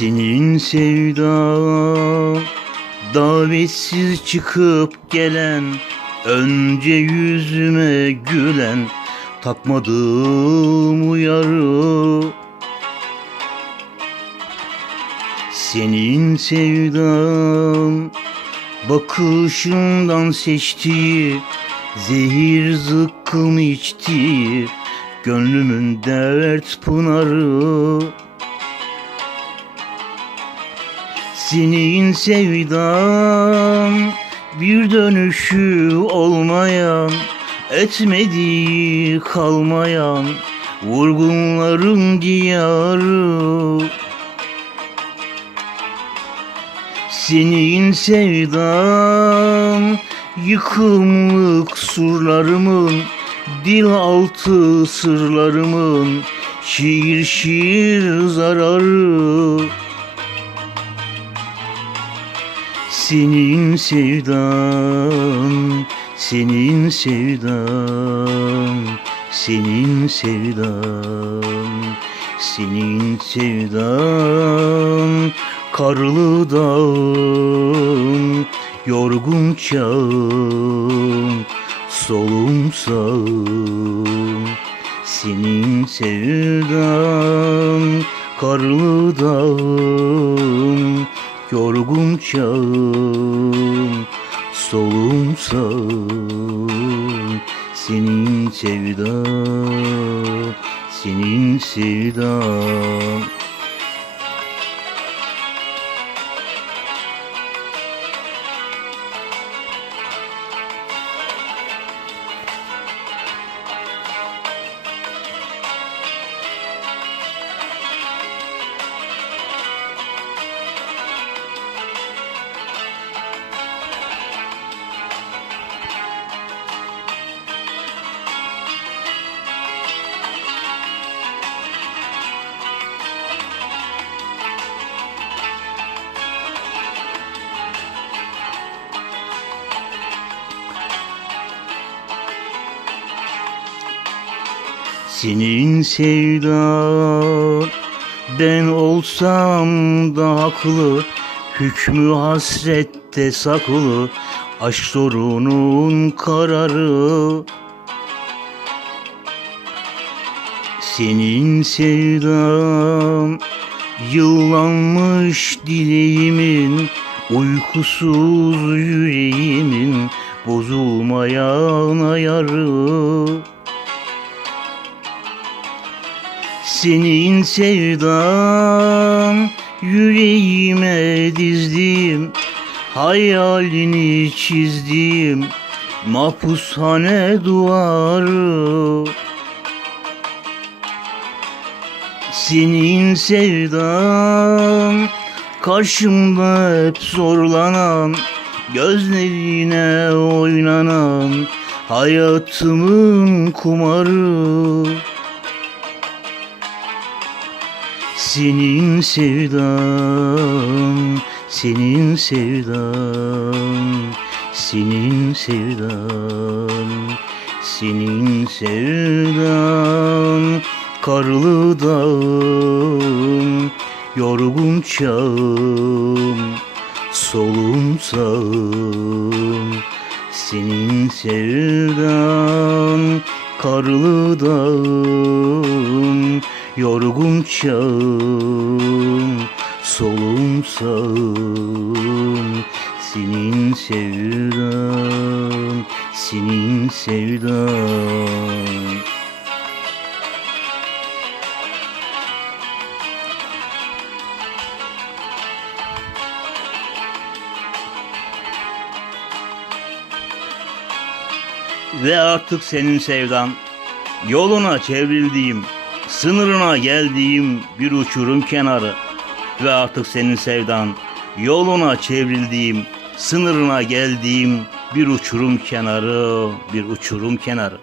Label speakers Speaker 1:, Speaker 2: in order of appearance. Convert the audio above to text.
Speaker 1: Senin sevdan davetsiz çıkıp gelen Önce yüzüme gülen takmadığım uyarı. Senin sevdan bakışından seçtiği Zehir zıkkım içtiği Gönlümün dert pınarı Senin sevdan bir dönüşü olmayan Etmediği kalmayan Vurgunların diyarı. Senin sevdan Yıkımlık surlarımın Dil altı sırlarımın Şiir şiir zararı Senin sevdan, senin sevdan, senin sevdan, senin sevdan, karlı dağım, yorgun çağım, solum sağım, senin sevdan, karlı dağım, Yorgun çağım Solum sağım. Senin sevdan Senin sevdan Senin sevdan ben olsam da haklı. Hükmü hasrette saklı Aşk sorunun kararı. Senin sevdan Yıllanmış dileğimin Uykusuz yüreğimin Bozulmayan ayarı Senin sevdan yüreğime dizdim Hayalini çizdim. Mahpushane duvarı. Senin sevdan karşımda hep zorlanan Gözlerine oynanan hayatımın kumarı Senin sevdan, senin sevdan, senin sevdan, senin sevdan, karlı dağım, yorgun çağım, solum sağım, senin sevdan, karlı dağım, Yorgun çağım, solum sağım. Senin sevdan, senin sevdan Ve artık senin sevdan Yoluna çevrildiğim Sınırına geldiğim bir uçurum kenarı Ve artık senin sevdan Yoluna çevrildiğim Sınırına geldiğim bir uçurum kenarı Bir uçurum kenarı